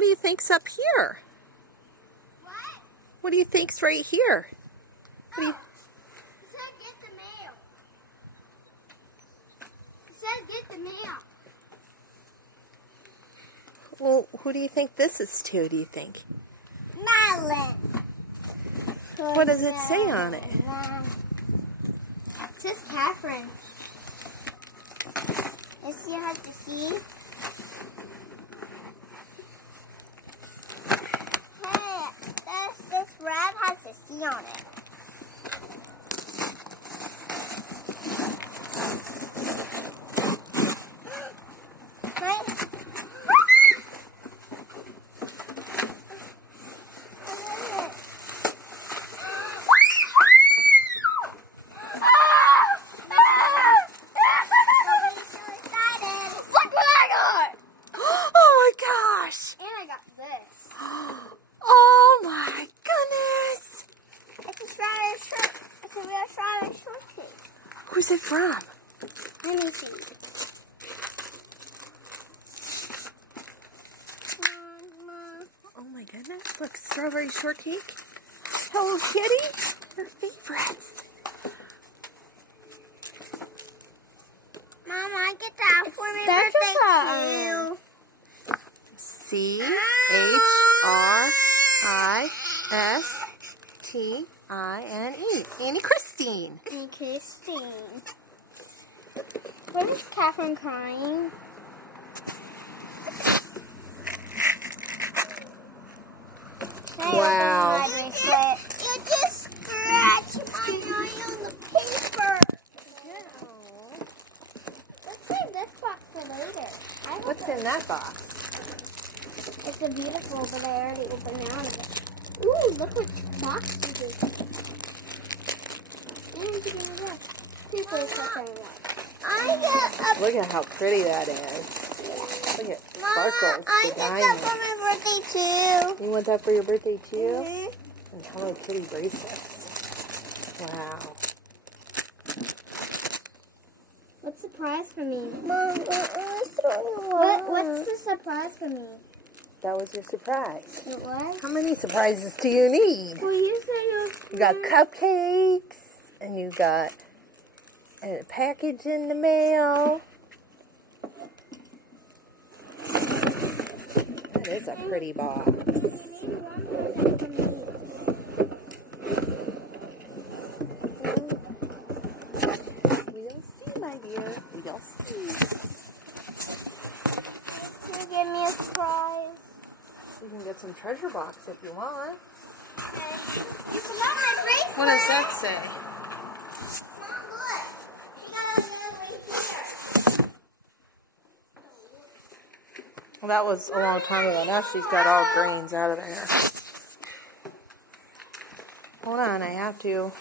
What do you think's up here? What? What do you think's right here? What do you... It said get the mail. It said get the mail. Well, who do you think this is to, do you think? Madeline. What does it say on it? It says Catherine. Let's see how to see. Hey, this red has a C on it. Oh my goodness! It's a strawberry short. It's a real strawberry shortcake. Who's it from? Let me see. Oh my goodness, look, strawberry shortcake. Hello Kitty, your favorites. Mama, I get that for my birthday too. Christine. Annie Christine. And Christine. What is Catherine crying? Wow. You just scratched my eye on the paper. Let's save this box for later. What's in that box? It's a beautiful, but I already opened out of it. Ooh, look what box this is. Look at how pretty that is. Look at sparkles. I get that for my birthday too. You want that for your birthday too? Mm-hmm. And Hello Kitty bracelets. Wow. What's the surprise for me? Mom, what's the surprise for me? That was your surprise. It was? How many surprises do you need? Well, you said You got cupcakes, and you got a package in the mail. That is a pretty box. We'll see, my dear. We'll see. Can you give me a surprise? You can get some treasure box if you want. You forgot my bracelet. What does that say? Mom, look. She got another right here. Well, that was a long time ago. Now she's got all grains out of there. Hold on, I have to